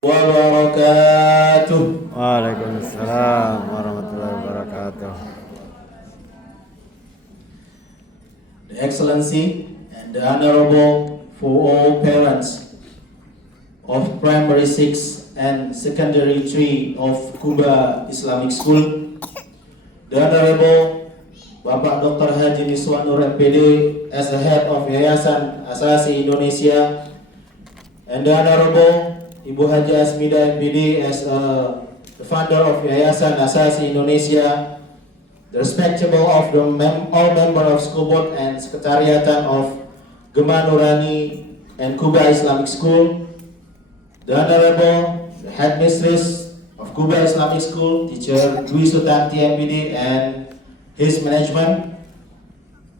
wabarakatuh. Waalaikumsalam warahmatullahi wabarakatuh. The Excellency and the Honorable for all parents of Primary 6 and Secondary 3 of Kuba Islamic School, the Honorable Bapak Dr. Haji Miswanur MPD as the head of Yayasan Asasi Indonesia, and the Honorable Ibu Haji Asmida MPD as the founder of Yayasan Asasi Indonesia, the respectable of the all member of school board and secretariatan of Gema Nurani and Kuba Islamic School, the Honorable the headmistress of Kuba Islamic School, Teacher Dwi Sutanti MPD and his management,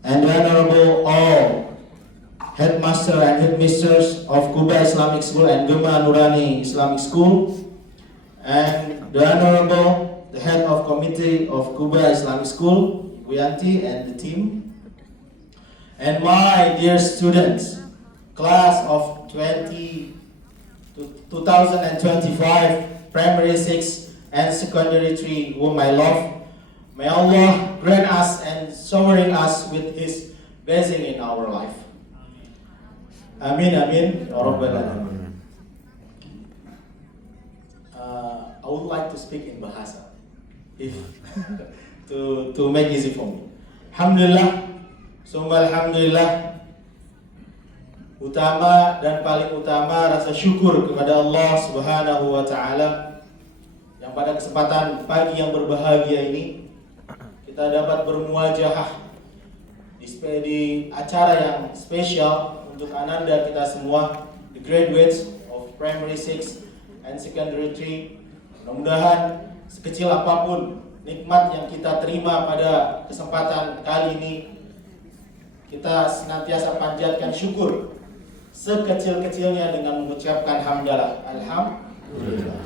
and the Honorable all headmaster and headmistress of Kuba Islamic School and Gema Nurani Islamic School, and the Honorable the head of committee of Kuba Islamic School, Ibu Yanti and the team, and my dear students, class of 2025, primary 6 and secondary 3, whom I love. May Allah grant us and showering us with His blessing in our life. Amin, amin, ya Rabbal Alamin. I would like to speak in Bahasa, if to make easy for me. Alhamdulillah, summa alhamdulillah. Utama dan paling utama rasa syukur kepada Allah Subhanahu wa Ta'ala yang pada kesempatan pagi yang berbahagia ini kita dapat bermuajahah di acara yang spesial untuk ananda kita semua, the graduates of primary 6 and secondary 3. Mudah-mudahan sekecil apapun nikmat yang kita terima pada kesempatan kali ini, kita senantiasa panjatkan syukur sekecil-kecilnya dengan mengucapkan hamdalah, alhamdulillah.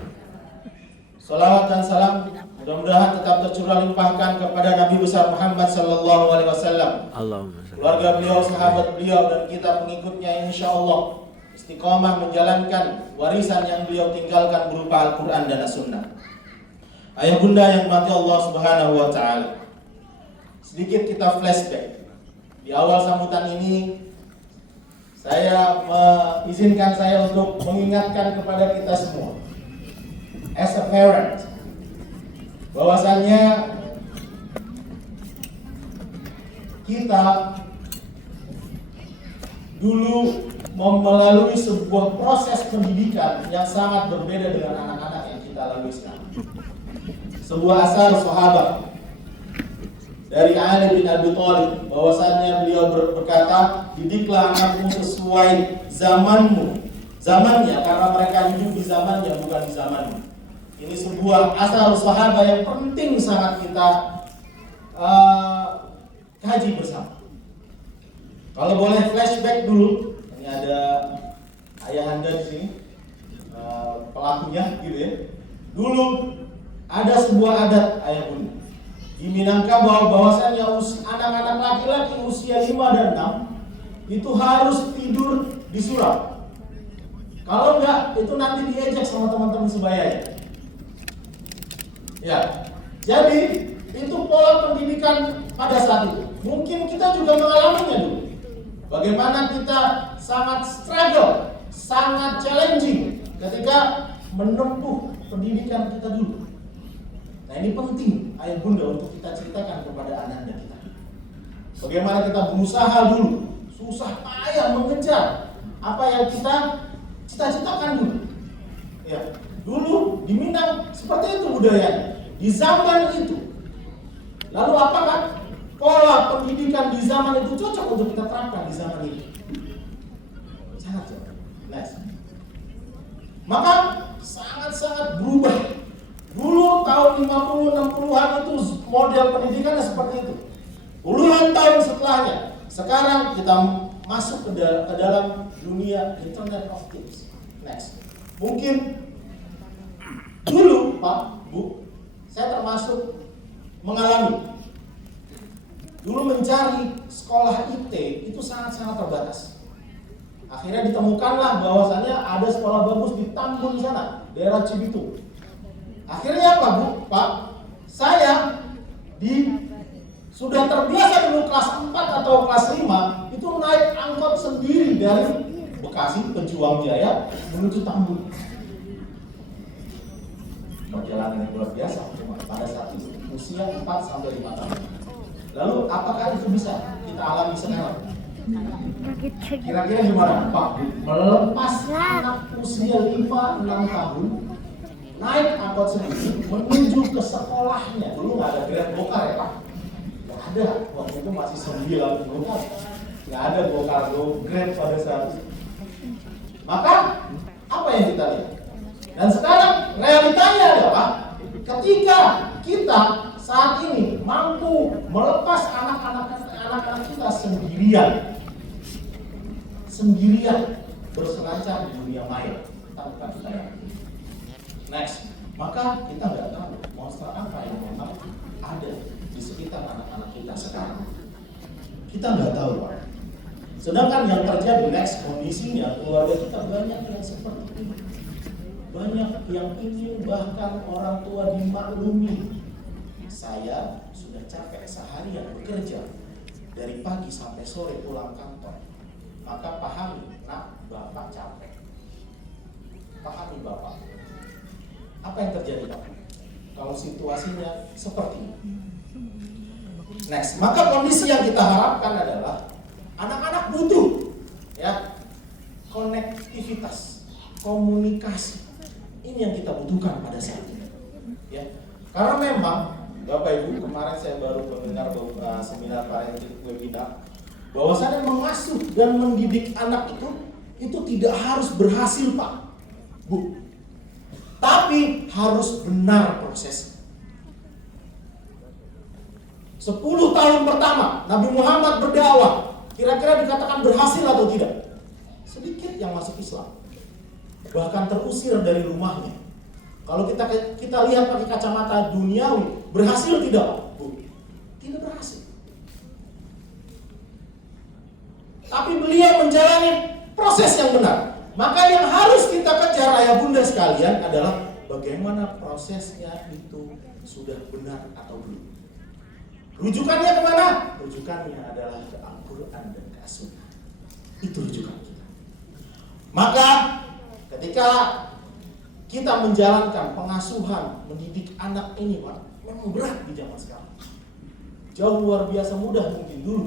Salawat dan salam mudah-mudahan tetap tercurah limpahkan kepada Nabi besar Muhammad sallallahu alaihi wasallam, keluarga beliau, sahabat beliau, dan kita pengikutnya insyaallah istiqomah menjalankan warisan yang beliau tinggalkan berupa Al-Qur'an dan As-Sunnah. Ayah bunda yang mati Allah Subhanahu wa Ta'ala, sedikit kita flashback. Di awal sambutan ini saya mengizinkan saya untuk mengingatkan kepada kita semua as a parent, bahwasannya kita dulu melalui sebuah proses pendidikan yang sangat berbeda dengan anak-anak yang kita lalui sekarang. Sebuah asar sahabat dari Ali bin Abi Thalib, bahwasannya beliau berkata, didiklah anakmu sesuai zamannya, karena mereka hidup di zamannya bukan di zamanmu. Ini sebuah asar sahabat yang penting sangat kita kaji bersama. Kalau boleh flashback dulu, ini ada ayahanda di sini, pelakunya gitu ya. Dulu ada sebuah adat ayah bunda di Minangkabau, bahwasannya anak-anak laki-laki usia 5 dan 6 itu harus tidur di surau. Kalau enggak, itu nanti diejek sama teman-teman sebayanya. Ya, jadi itu pola pendidikan pada saat itu. Mungkin kita juga mengalaminya dulu. Bagaimana kita sangat struggle, sangat challenging ketika menempuh pendidikan kita dulu. Nah, ini penting ayah bunda untuk kita ceritakan kepada anak-anak kita. Bagaimana kita berusaha dulu, susah payah mengejar apa yang kita cita-citakan dulu. Ya, dulu di Minang seperti itu budayanya di zaman itu. Lalu apakah pola pendidikan di zaman itu cocok untuk kita terapkan di zaman ini? Sangat cocok. Nice. Maka sangat-sangat berubah. Dulu tahun 50-60-an itu model pendidikannya seperti itu. Puluhan tahun setelahnya, sekarang kita masuk ke dalam dunia Internet of Things. Next. Mungkin dulu Pak, Bu, saya termasuk mengalami. Dulu mencari sekolah IT itu sangat-sangat terbatas. Akhirnya ditemukanlah bahwasannya ada sekolah bagus di Tambun sana, daerah Cibitung. Akhirnya apa, Bu? Pak, saya sudah terbiasa dulu kelas 4 atau kelas 5 itu naik angkot sendiri dari Bekasi ke Juang Jaya menuju Tambun. Perjalanan yang luar biasa cuma pada saat itu usia 4 sampai 5 tahun. Lalu apakah itu bisa kita alami sekarang? Kira-kira gimana Pak? Melepas anak usia 5-6 tahun naik angkot sendiri menuju ke sekolahnya. Dulu nggak ada Grab Gokar ya Pak? Nggak ada, waktu itu masih 9 Gokar. Nggak ada Gokar, Grab pada saat itu. Maka apa yang kita lihat? Dan sekarang realitanya adalah ketika kita saat ini mampu melepas anak-anak kita sendirian berselancar di dunia maya tanpa kita yakin. Next, maka kita nggak tahu monster apa yang memang ada di sekitar anak-anak kita sekarang. Kita nggak tahu, Pak. Sedangkan yang terjadi next kondisinya keluarga kita banyak yang seperti ini. Banyak yang ingin bahkan orang tua dimaklumi. Saya sudah capek seharian bekerja dari pagi sampai sore pulang kantor. Maka pahami, nak, bapak capek. Pahami bapak. Apa yang terjadi, Pak? Kalau situasinya seperti ini. Next, maka kondisi yang kita harapkan adalah anak-anak butuh ya konektivitas, komunikasi. Ini yang kita butuhkan pada saat ini. Ya. Karena memang Bapak Ibu, kemarin saya baru mendengar seminar parenting webinar bahwasanya mengasuh dan mendidik anak itu tidak harus berhasil, Pak, Bu. Tapi harus benar prosesnya. 10 tahun pertama Nabi Muhammad berdakwah, kira-kira dikatakan berhasil atau tidak? Sedikit yang masuk Islam. Bahkan terusir dari rumahnya. Kalau kita lihat pakai kacamata duniawi, berhasil tidak, Bu? Tidak berhasil. Tapi beliau menjalani proses yang benar. Maka yang harus kita kejar ayah bunda sekalian adalah bagaimana prosesnya itu sudah benar atau belum. Rujukannya kemana? Rujukannya adalah ke Al-Quran dan ke As-Sunnah. Itu rujukan kita. Maka ketika kita menjalankan pengasuhan, mendidik anak ini, Pak, memang berat di zaman sekarang. Jauh luar biasa mudah mungkin dulu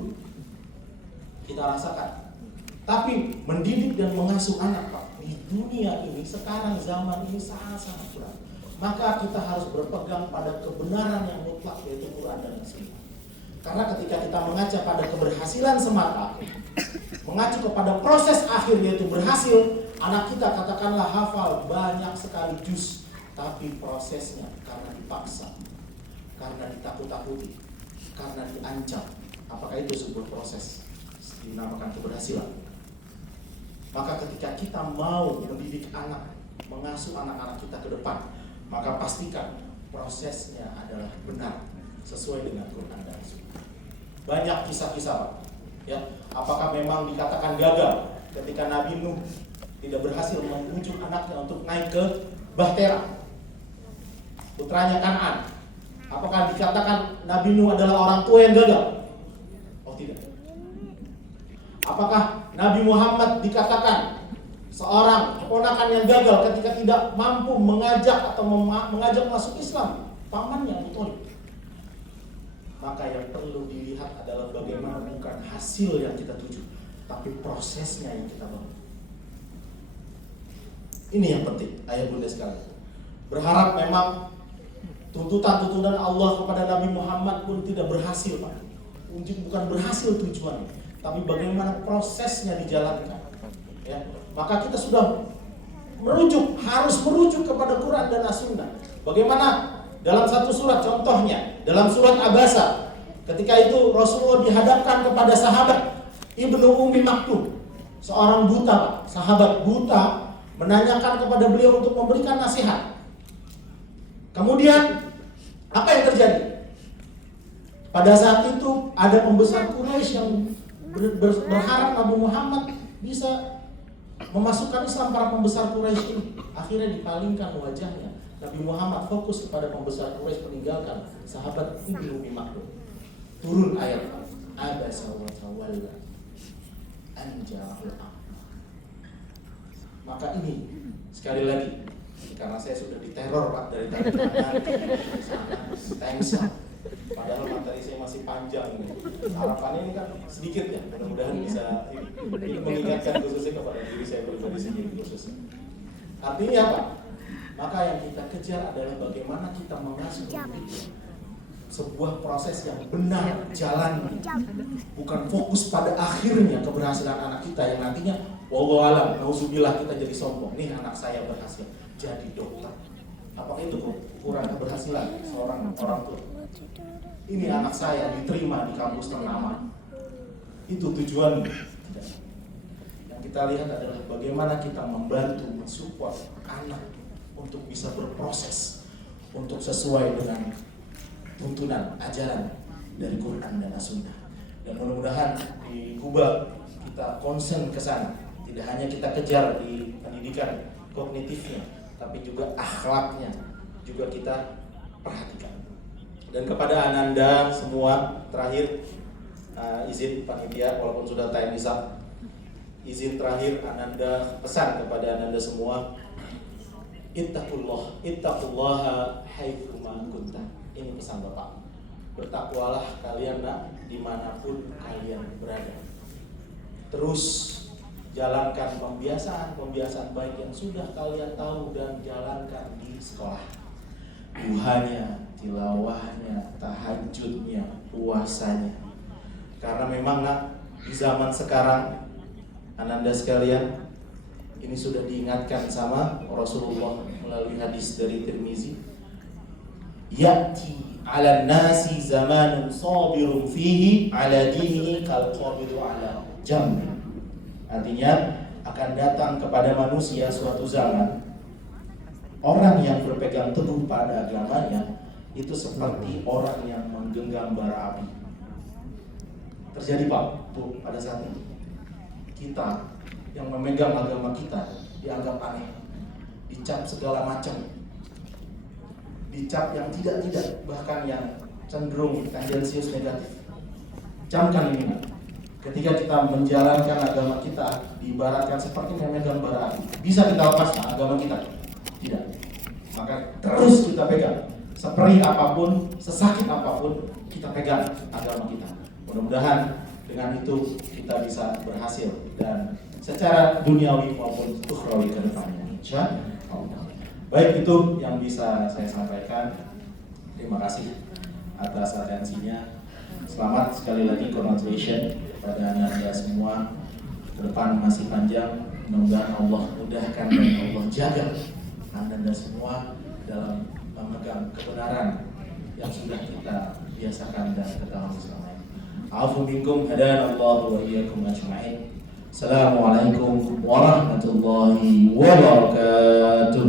kita rasakan. Tapi mendidik dan mengasuh anak, Pak, di dunia ini, sekarang zaman ini sangat-sangat berat. Maka kita harus berpegang pada kebenaran yang mutlak, yaitu Quran dan Sunnah. Karena ketika kita mengaca pada keberhasilan semata, mengacu kepada proses akhir yaitu berhasil, anak kita katakanlah hafal banyak sekali juz, tapi prosesnya karena dipaksa, karena ditakut-takuti, karena diancam. Apakah itu sebuah proses dinamakan keberhasilan? Maka ketika kita mau mendidik anak, mengasuh anak-anak kita ke depan, maka pastikan prosesnya adalah benar sesuai dengan Quran dan Sunnah. Banyak kisah-kisah, ya. Apakah memang dikatakan gagal ketika Nabi Nuh tidak berhasil membujuk anaknya untuk naik ke Bahtera, putranya Kan'an? Apakah dikatakan Nabi Nuh adalah orang tua yang gagal? Oh tidak. Apakah Nabi Muhammad dikatakan seorang keponakan yang gagal ketika tidak mampu mengajak atau mengajak masuk Islam pamannya Abu Thalib? Maka yang perlu dilihat adalah bagaimana bukan hasil yang kita tuju, tapi prosesnya yang kita bangun. Ini yang penting, ayah bunda sekalian. Berharap memang tuntutan-tuntutan Allah kepada Nabi Muhammad pun tidak berhasil, Pak. Bukan berhasil tujuannya, tapi bagaimana prosesnya dijalankan. Ya. Maka kita sudah harus merujuk kepada Quran dan As-Sunnah. Bagaimana dalam satu surat, contohnya dalam surat Abasa, ketika itu Rasulullah dihadapkan kepada sahabat Ibnu Ummi Maktum, seorang buta, sahabat buta, menanyakan kepada beliau untuk memberikan nasihat. Kemudian apa yang terjadi? Pada saat itu ada pembesar Quraisy yang berharap Nabi Muhammad bisa memasukkan Islam para pembesar Quraisy ini. Akhirnya dipalingkan wajahnya. Nabi Muhammad fokus kepada pembesar Quraisy, meninggalkan sahabat Ibnu Ummi Maktum. Turun ayat abasa wa tawalla an ja'ahul a'ma. Maka ini sekali lagi, karena saya sudah diteror Pak dari tadi thanks Pak. Padahal materi saya masih panjang nih. Harapannya ini kan sedikit ya, mudah-mudahan bisa ini mengingatkan khususnya kepada diri saya pribadi sendiri khususnya. Artinya apa? Maka yang kita kejar adalah bagaimana kita mengasuh sebuah proses yang benar jalan, bukan fokus pada akhirnya keberhasilan anak kita yang nantinya wallahu alam, nauzubillah kita jadi sombong. Nih anak saya berhasil jadi dokter. Apakah itu ukuran keberhasilan seorang orang tua? Ini anak saya diterima di kampus ternama. Itu tujuan. Yang kita lihat adalah bagaimana kita membantu, mensupport anak untuk bisa berproses, untuk sesuai dengan tuntunan ajaran dari Quran dan As-Sunnah. Dan mudah-mudahan di Kuba kita concern ke sana. Tidak hanya kita kejar di pendidikan kognitifnya, tapi juga akhlaknya juga kita perhatikan. Dan kepada Ananda semua, terakhir izin panitia, walaupun sudah time isya, izin terakhir Ananda pesan kepada Ananda semua, ittaqullaha haitsu ma kunta. Ini pesan Bapak. Bertakwalah kalian dimanapun kalian berada. Terus jalankan pembiasaan baik yang sudah kalian tahu dan jalankan di sekolah. Duhanya, tilawahnya, tahajudnya, puasanya. Karena memang di zaman sekarang Ananda sekalian, ini sudah diingatkan sama Rasulullah melalui hadis dari Tirmizi. Ya'ti 'alan nasi zamanun sabirun fihi 'ala dinihi kal qabidu 'ala jamr. Artinya akan datang kepada manusia suatu zaman, orang yang berpegang teguh pada agamanya itu seperti orang yang menggenggam bara api. Terjadi Pak, Bu, pada saat ini kita yang memegang agama kita dianggap aneh, dicap segala macam, dicap yang tidak, bahkan yang cenderung tendensius negatif. Camkan ini, ketika kita menjalankan agama kita diibaratkan seperti memegang bara api. Bisa kita lepaskan agama kita? Tidak. Maka terus kita pegang, seperti apapun, sesakit apapun, kita pegang agama kita. Mudah-mudahan dengan itu kita bisa berhasil dan secara duniawi maupun ukhrawi ke depannya, insyaallah. Baik, itu yang bisa saya sampaikan. Terima kasih atas atensinya. Selamat sekali lagi, congratulations kepada Anda semua. Ke depan masih panjang. Mudah-mudahan Allah mudahkan dan Allah jaga Anda semua dalam memegang kebenaran yang sudah kita biasakan dan ketahui selama ini. Afu minkum hadanallahu wa iyyakum ajma'in. Assalamualaikum warahmatullahi wabarakatuh.